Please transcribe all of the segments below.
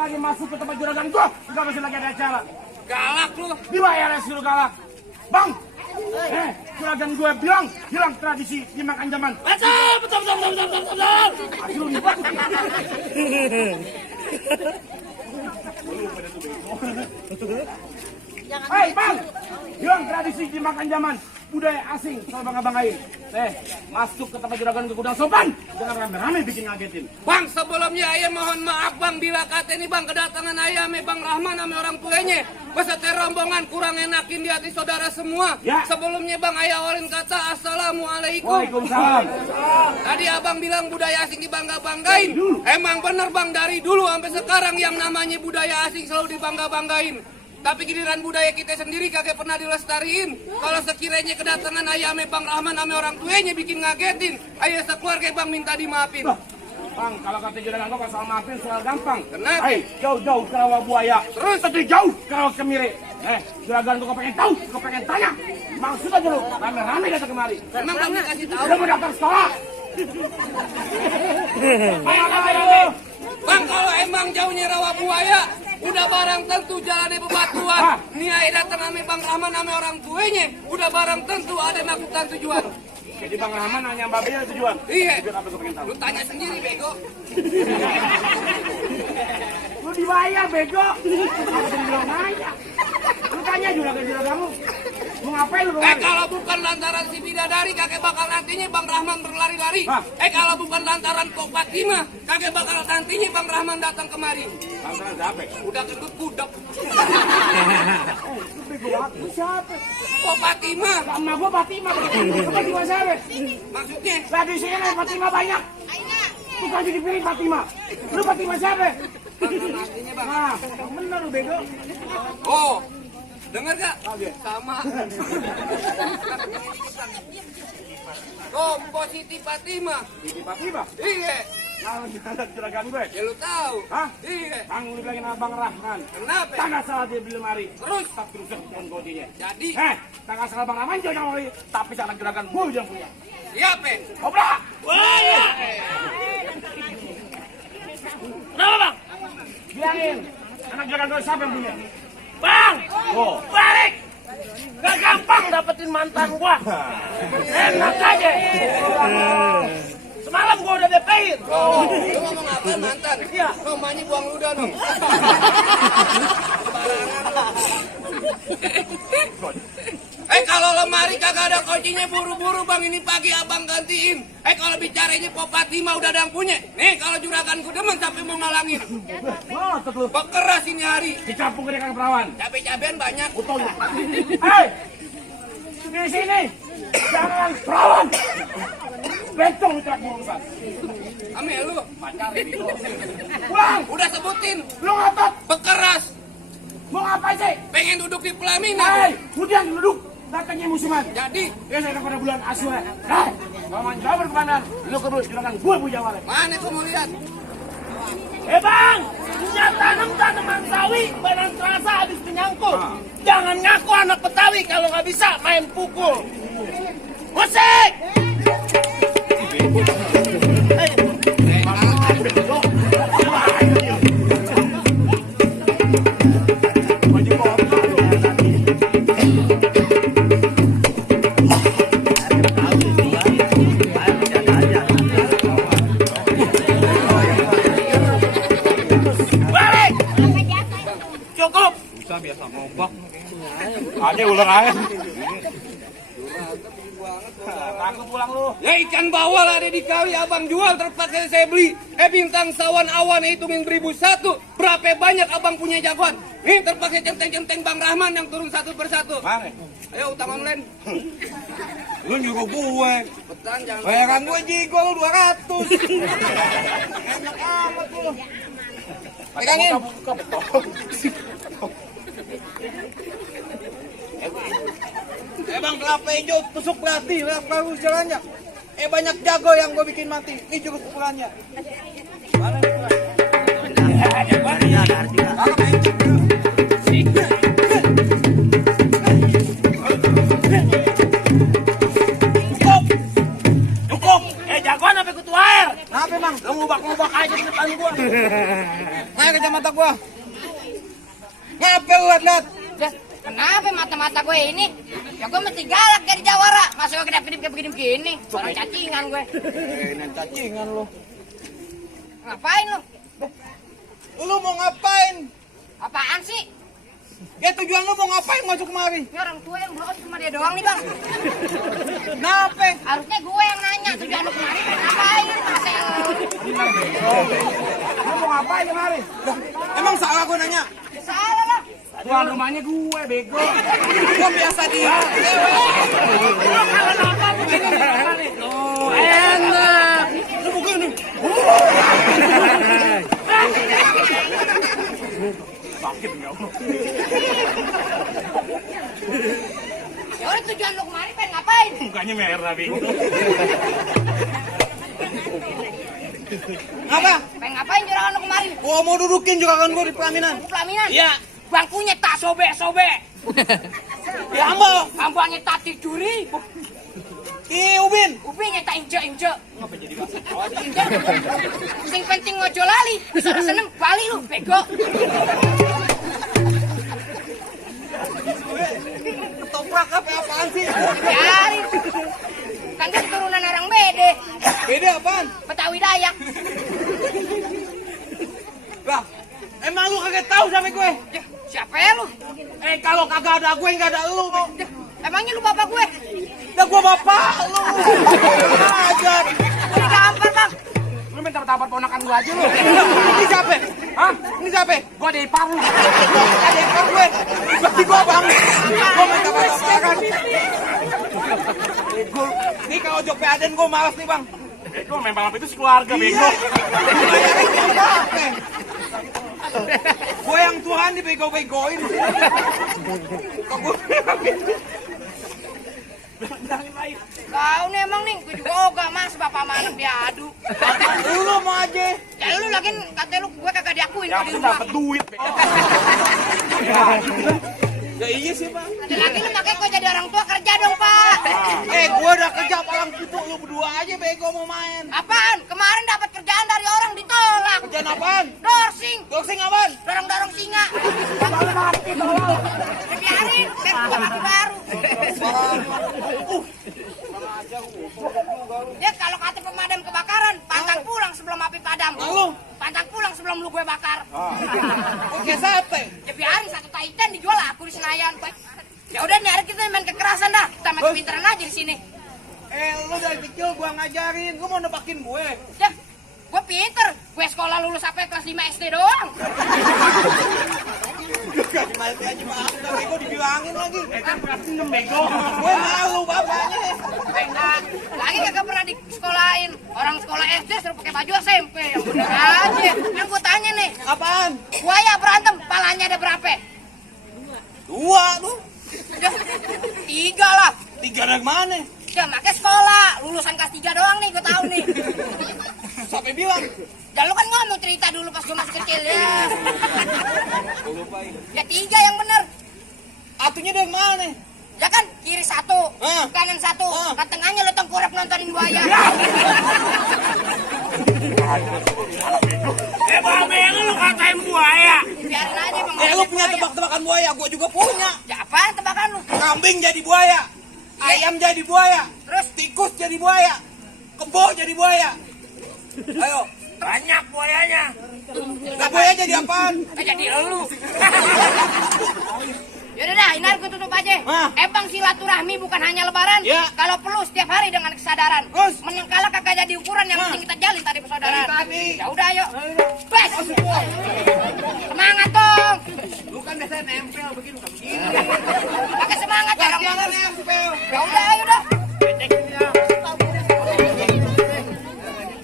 pagi masuk ke tempat juragan gua, enggak masih lagi ada acara. Galak lu. Dibayar suruh galak. Bang, juragan gue bilang hilang tradisi dimakan zaman. Betul. Aduh, nih, Hei bang, hilang tradisi dimakan zaman. Budaya asing, soal bangga-banggain. Masuk ke tempat juragan ke gudang sopan. Jangan rame-rame bikin ngagetin. Bang, sebelumnya ayah mohon maaf bang bila kata ini bang kedatangan ayah ame Bang Rahman ame orang tuanya beserta rombongan kurang enakin di hati saudara semua. Ya. Sebelumnya bang ayah awalin kata assalamualaikum. Waalaikumsalam. Tadi abang bilang budaya asing dibangga-banggain. Emang bener bang dari dulu sampai sekarang yang namanya budaya asing selalu dibangga-banggain. Tapi giliran budaya kita sendiri kagak pernah dilestariin. Kalau sekiranya kedatangan ayah ame Bang Rahman ame orang tuanya bikin ngagetin, ayah sekeluarga bang minta dimaafin. Bang, kalau kata juragan gua soal maafin soal gampang. Kenapa? Hei, jauh-jauh ke rawa buaya. Terus? Tapi jauh ke rawa kemiri. Juragan gua pengen tahu, gua pengen tanya. Maksud aja lu, rame-rame datang kemari. Emang bang dikasih tahu? Udah mau daftar sekolah. Bang kalau emang jauhnya rawa buaya, udah barang tentu jalannya bebatuan. Nih ayah datang ame Bang Rahman ame orang tuanya, udah barang tentu ada melakukan tujuan. Jadi Bang Rahman nanya Mbak Bia tujuan. Iya. Tujuan apa gua pengen tahu? Lu tanya sendiri bego. Lu dibayar bego. Apa sih bilang nanya? Lu tanya juragan kamu. Mau ngapain lu kemari? Kalau bukan lantaran si bidadari kakek bakal nantinya Bang Rahman berlari-lari. Kalau bukan lantaran Kok Fatimah kakek bakal nantinya Bang Rahman datang kemari. Lantaran siapa? Udah gendut budak. Lu bego banget. Lu siapa? Kok Fatimah? Sama gua Fatimah. Lu Fatimah siapa? Maksudnya? Lah di sini Fatimah banyak. Bukan dipilih Fatimah. Lu Fatimah siapa? Nantinya bang. Nah, bener lu bego. Oh, dengar gak? Sama. Kompositi Fatimah. Ini Fatimah. Iya. Kalau kita juragan gue. Ya lu tahu. Hah? Iya. Bang lu bilangin Abang Rahman. Kenapa? Tanggal salah dia beli lemari. Terus? Tak rusak pohon kodinya. Jadi? Tanggal salah Bang Rahman jangan lemari. Tapi salah juragan gue yang punya. Siapa? Obrak! Wah ya. Kenapa bang? Bilangin. Anak juragan gue siapa yang punya? Bang, Oh. balik. Gak gampang dapetin mantan gua. Enak aja. Semalam gua udah DP-in. Lu ngomong apa mantan? Iya. Rumahnya buang ludah dong. Kalau lemari kagak ada kuncinya buru-buru bang ini pagi abang gantiin. Kalau bicaranya Kok Fatimah udah ada yang punya. Nih kalau juragan ku demen sampai mau ngalangin. Ngotot lu. Pekeras ini hari. Dicampur ke dekat perawan. Cabe-cabean banyak. Utol. Hei! Di sini. Jangan perawan. Bencong lu terak urusan. Ame lu. Pacarin itu. Pulang. Udah sebutin. Lu ngotot. Pekeras. Mau ngapain sih? Pengen duduk di pelaminan. Hei! Udah duduk. Datangnya musiman. Jadi. Biasanya pada bulan Aswa. Kalau manjau berkebanan, lu kebun juragan gue punya wale. Mana kau mau lihat? Bang, punya tanaman sawi, barang terasa habis menyangkut. Jangan ngaku anak Betawi kalau nggak bisa main pukul. Musik! Cukup. Biasa ngobak. Ada ular air. Takut pulang lu. Ya ikan bawal ada di kali abang jual terpaksa saya beli. Bintang sawan awan hitungin 1001. Berapa banyak abang punya jagoan? Nih terpaksa centeng-centeng Bang Rahman yang turun satu persatu. Mana? Ayo utang online. Lu nyuruh gue. Petang jangan. Bayaran gue jigol 200. Enak amat lu. Pegangin. Buka betul. Bang kelapa hijau tusuk berarti, baru jalannya. Banyak jago yang gue bikin mati. Ini jurus pukulannya. Cukup. Jagoan sampai kutu air. Kenapa emang? Lu ngubak-ngubak aja di depan gua. Ayo ke Jamat mata gua. Ngapain lu liat-liat? Dah, kenapa mata-mata gue ini? Ya gue mesti galak jadi jawara. Masa gue kedap-kedip kayak begini-begini. Orang cacingan gue. Ini cacingan lu. Ngapain lu? Lu mau ngapain? Apaan sih? Ya tujuan lu mau ngapain masuk kemari? Ini orang tua yang blokot cuma dia doang nih bang. Kenapa? Harusnya gue yang nanya tujuan lu kemari pengen ngapain? Masa Lu mau ngapain kemari? Lah, emang salah gua nanya? ya salah lah. Tuan rumahnya gue, bego. Gua biasa di Enak. Lu bukan nih. Sakit nggak? Ya udah tujuan lu kemari pengen ngapain? Mukanya merah, bego. Apa? Pengen ngapain juragan lu kemari? Gua mau dudukin juragan gua di pelaminan. Pelaminan? Iya. Bangkunya tak sobek-sobek. Ya ambo. Kampanye tak dicuri. Ubin. Ubinya tak injek-injek. Sing penting ngojo lali. Bisa seneng bali lu, bego. Ketoprak apa apaan sih? Biarin. Kan dia keturunan orang Bede. Beda apaan? Betawi Dayak. Lah, emang lu kagak tahu sama gue? Ya, siapa ya lu? Kalau kagak ada gue nggak ada lu. Ya, emangnya lu bapak gue? Dah gua bapak lu. Ajar. Ini gampang bang. Lu minta tampar ponakan gue aja lu. Ini siapa? Hah? Ini siapa? Gue ada ipar lu. Ada ikut gue. Berarti gua bang. Gua minta tamparan. Nih kalau jok Aden gua malas nih bang. Bego, main balap itu sekeluarga, bego. Gue yang Tuhan dibego-begoin. Kau nih emang nih, gue juga ogah mas bapak sama anak diadu. Lu mau aja. Ya lu lagi katanya lu gue kagak diakuin Yang kok di penting rumah. dapet duit, bego. Ya iya sih bang. Ada lagi lu makanya gue jadi orang tua kerja dong pak. Gua udah kerja palang gitu. Lu berdua aja bego mau main. Apaan? Kemarin dapat kerjaan dari orang ditolak. Kerjaan apaan? Dorsing, Boxing apaan? dorong-dorong singa. Biarin, biar gua mati baru. Ya kalau kata pemadam kebakaran, pantang pulang sebelum api padam. Lalu? Pantang pulang sebelum lu gue bakar. Oke sate. Ya biarin satu Titan dijual aku di Senayan. Ya udah nih hari kita main kekerasan dah. Kita main kepintaran aja di sini. Lu dari kecil gua ngajarin. Gua mau nebakin gue. Ya, gue pinter. Gue sekolah lulus sampai kelas 5 SD doang. Gak dimati aja pak. Udah bego dibilangin lagi. Kan kelas 6, bego. Gue malu bapaknya. Enggak, lagi kagak pernah disekolahin. Orang sekolah SD suruh pakai baju SMP. Yang bener aja. Yang gue tanya nih, Apaan? buaya berantem, palanya ada berapa? 2 lu. Ya, 3 lah. 3 dari mana? Ya makanya sekolah, lulusan kelas 3 doang nih, gue tahu nih. Sampai bilang. Ya lu kan ngomong cerita dulu pas gue masih kecil ya. Ya 3 yang bener. Atunya dari mana? Ya kan, kiri 1, kanan 1, ke tengahnya lu tengkurap nontonin buaya. Babe, lu katain buaya. Biarin aja bang. Lu punya tebak-tebakan buaya, gua juga punya. Ya apaan tebakan lu? Kambing jadi buaya, ayam jadi buaya, Terus? tikus jadi buaya, kebo jadi buaya. Ayo, Banyak buayanya. nah buaya jadi apaan? Jadi elu. Yaudah dah, ini gue tutup aja. Emang silaturahmi bukan hanya lebaran. Ya. Kalau perlu setiap hari dengan kesadaran. Terus? Menang kalah kagak jadi ukuran, yang penting kita jalin tadi persaudaraan. Tadi. Ya udah ayo. Bes. Semangat dong. Lu kan biasanya nempel begini, bukan begini. Pakai semangat ya orang. Jangan nempel. Ya udah ayo dah.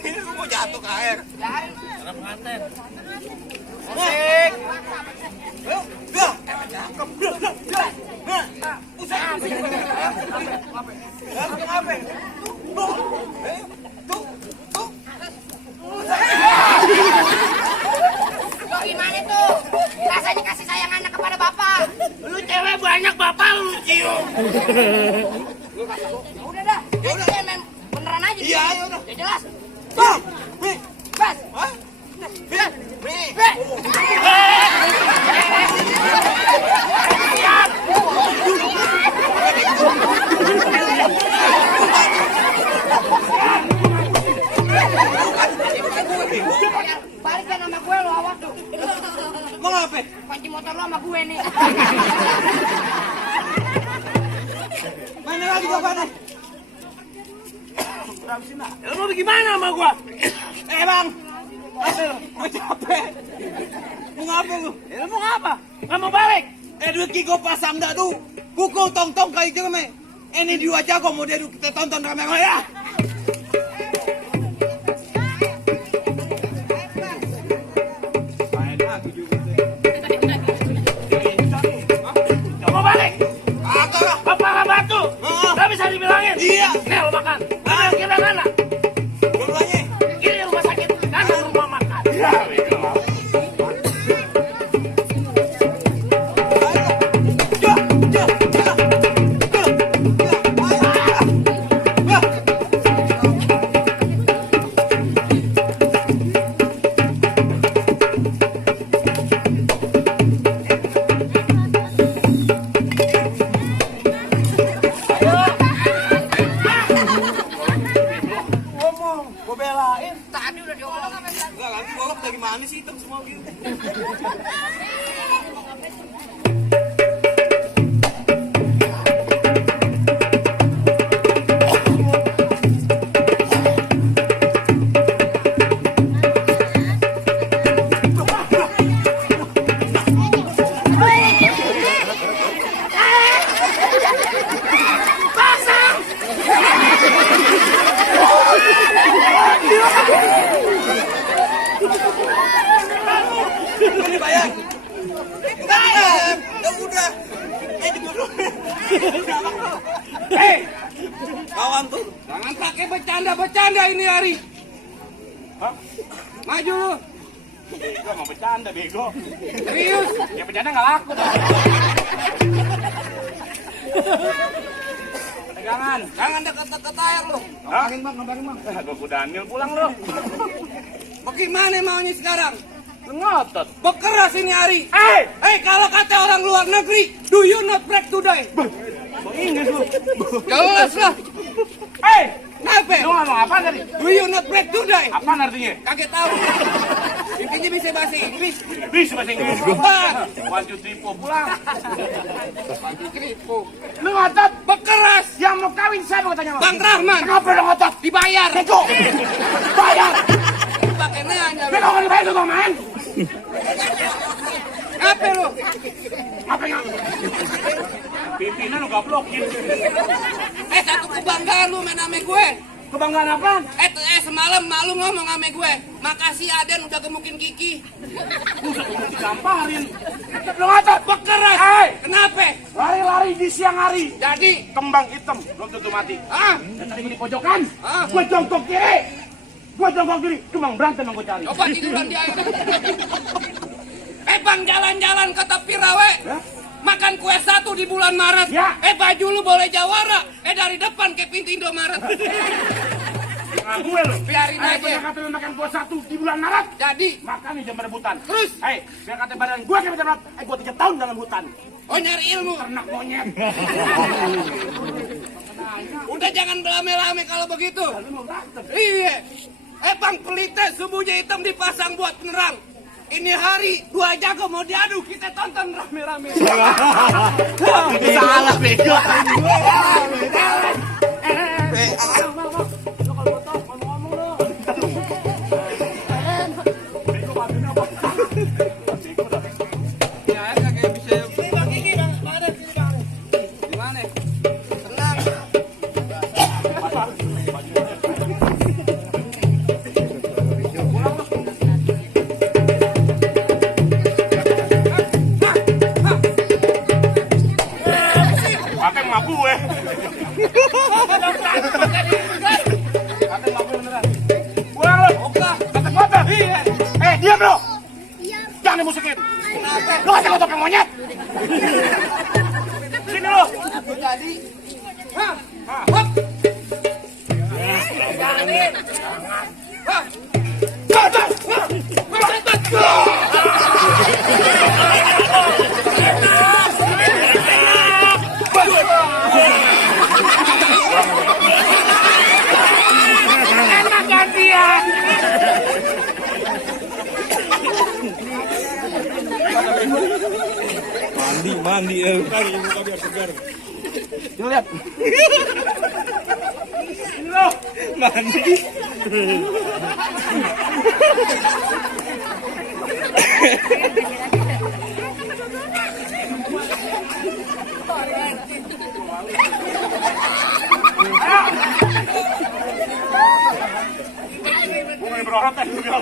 Ini lu mau jatuh ke air. Jalin. Asik. Ayo, dah. Cakep. Nah, usah. Apa? Tuh. Tuh. Kok gimana tuh? Rasanya kasih sayang anak kepada bapak. Lu cewek banyak, bapak lu cium. Ya udah dah. Ya udah main beneran aja. Iya, ayo dah. Ya jelas. Bang, nih. Bas. Hah? Balikan sama gue lo, awas tuh. Mau apa? Kunci motor lo sama gue nih. Mana lagi bapaknya? Lu mau gimana sama gua? Bang. Gue capek. Mau ngapa lu? Lu mau ngapa? Nggak mau balik? Duit kiko pasang dah tuh. Pukul tong-tong kayak gitu me. Ini dua jago mau dia kita tonton rame-rame ya. Nggak mau balik? Kepala batu. Nggak bisa dibilangin. Iya. Nih lo makan. Kira mana? Dua-duanya. Ini rumah sakit. Kan rumah makan. Iya. Gue belain. Tadi udah diomong. Enggak, nanti golok dari mana sih hitam semua gitu. Ini bayar. Enggak, ya udah. Hei, Kawan tuh. jangan pakai bercanda-bercanda ini hari. Maju lu. Bego mau bercanda bego. Serius. Ya bercanda nggak laku dong. Pegangan. Jangan deket-deket air lu. Ngomongin bang, ngomongin bang. Gue Daniel pulang lo. Bagaimana maunya sekarang? Ngotot. Bekeras ini hari. Eh, Kalau kata orang luar negeri, do you not break today? Inggris lu. Jelas lah. Eh, Kenapa? lu ngomong apa tadi? Do you not break today? Apa artinya? Kaget tahu. Intinya bisa bahasa Inggris. Bisa bahasa Inggris. Wah, One, two, three, four, pulang. kripo. Lu ngotot. Bekeras. Yang mau kawin siapa katanya? Bang Rahman. Kenapa lu ngotot? Dibayar. Bego. Bayar. Pakai nanya. Bego kan dibayar tuh main. Apa lu? Apa yang? Pimpinan lu gaplokin. Satu kebanggaan lu main sama gue. Kebanggaan apaan? Semalam malu ngomong sama gue. Makasih Aden udah gemukin Kiki. Buset, lu digamparin. Lu ngotot. Bekeras. Eh, Kenapa? lari-lari di siang hari. Jadi, Kembang hitam, belum tentu mati. Dan tadi gue di pojokan. Ah. Gue jongkok kiri. Gue jongkok kiri. Kembang berantem yang gue cari. coba tiduran di air. Bang jalan-jalan ke tepi rawe. Hah? Makan kue 1 di bulan Maret. Ya. Baju lu boleh jawara. Dari depan ke pintu Indomaret. Nah, gue lu. Biarin aja. Biar kata lu makan gue 1 di bulan Maret. Jadi, Makanya jam rebutan. Terus? Biar kata badan gue kayak macam gue 3 tahun dalam hutan. oh nyari ilmu. Ternak monyet. Udah jangan belame-lame kalau begitu. Lu mau berantem. Iya. Bang pelita subuhnya hitam dipasang buat penerang. Ini hari 2 jago mau diadu, kita tonton rame-rame. Salah bego. Ya, kayak bisa. Gimana? Tenang. Pakai emak gue. Pakai emak gue beneran. Pulang lu. Oke. Kata-kata. Iya. Diam lu. Jangan dimusikin. Lu kasih kotor yang monyet. Sini lu. Jadi, hop. Jangan. Mandi muka biar segar. Coba lihat. Ini loh. Mandi. Mulai berotot juga.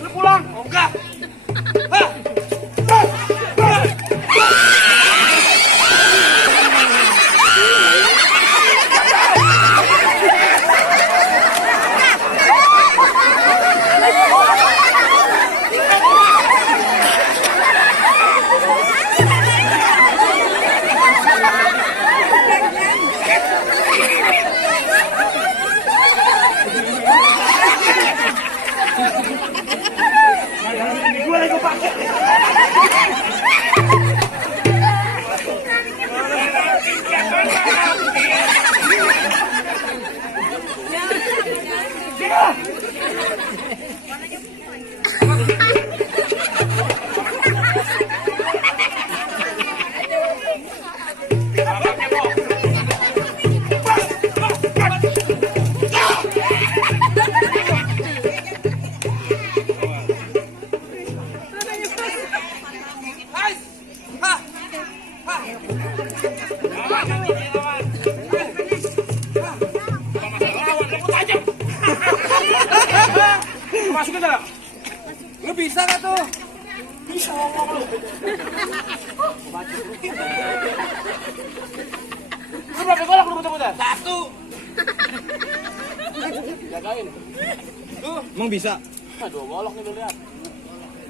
Lu pulang? Oh, enggak. Gue lagi pakai. Masukin dah. Lu bisa gak tuh? Bisa. Lu berapa golok lu putar-putar? Satu. Jagain. Tuh. Emang bisa? Nah, 2 golok nih lu lihat.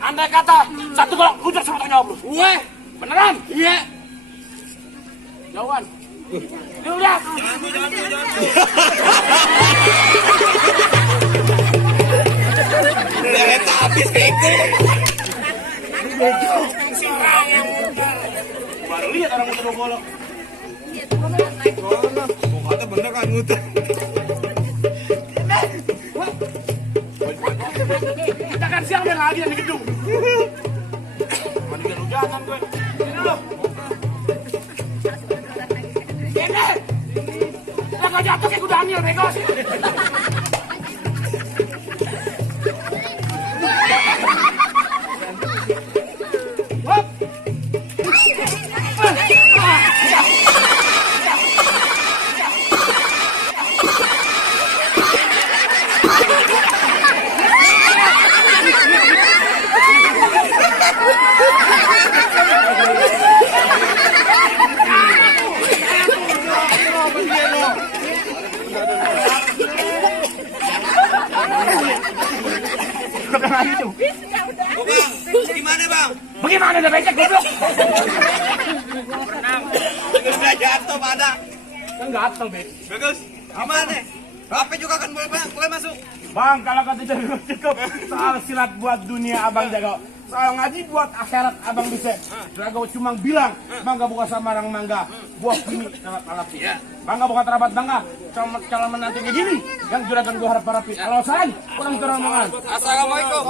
Andai kata 1 golok lu sama tanggung jawab lu. Weh. Beneran? Iya. Jauhan. Lu lihat. Habis itu. Baru lihat orang muter 2 golok. Kata bener kan nguter. Kita kan siang dan lagi yang di gedung. Mandi hujanan gue. Sini lu. Sini. Lah gak jatuh kayak kuda hamil bego sih. Hop. Oh, Bang, gimana Bang? Bagaimana udah becek goblok? Udah jatuh pada. Kan gatel, Be. Bagus. Gimana? HP juga kan boleh masuk. Bang, kalau kata jago cukup soal silat buat dunia abang jago. Soal ngaji buat akhirat abang bisa. Jago cuma bilang, mangga buka samarang mangga, buah kini sangat alapi. Bangga bukan terabat bangga, calon menantu kayak gini, yang juragan gua harap harapi. Kalau saya, kurang teromongan. Assalamualaikum.